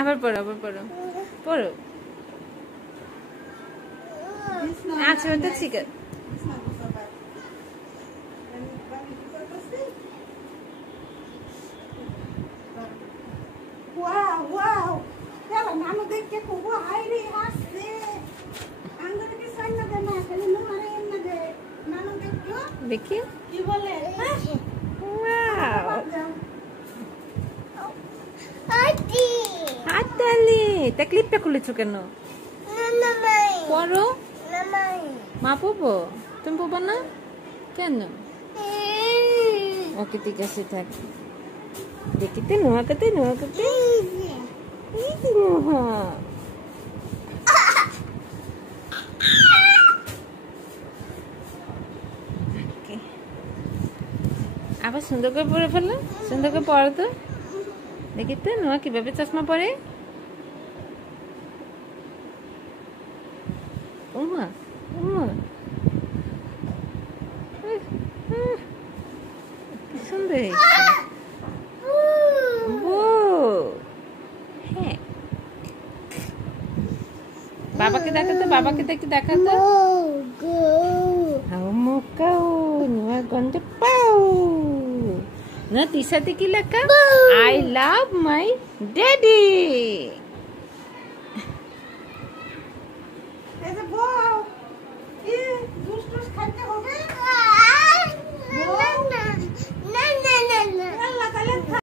আবার পড়ো পড়ো আচ্ছা ওটা ঠিক আছে Wow. Ela nano de que kubo airi hasse. Angare ke sanna de na kale no mare na de nano de kyo? দেখি Ki bole? Wow Ati. হাততালি তা ক্লিপটা খুলেছো কেন Namai. পড়ো Namai. মা পড়বো তুমি পড়বা না কেন ওকে ঠিক আছে থাক দেখিতে নোয়া করতে আবার সুন্দর করে পড়ে ফেলো সুন্দর করে পড়ো তো দেখিতে নোয়া কিভাবে চশমা পরে ওমা কি সুন্দর হ্যাঁ বাবাকে দেখাতো Mau nuwa ganda pau. Na tisa tikila ka? I love my daddy. Ese bol. E dos dois cantos,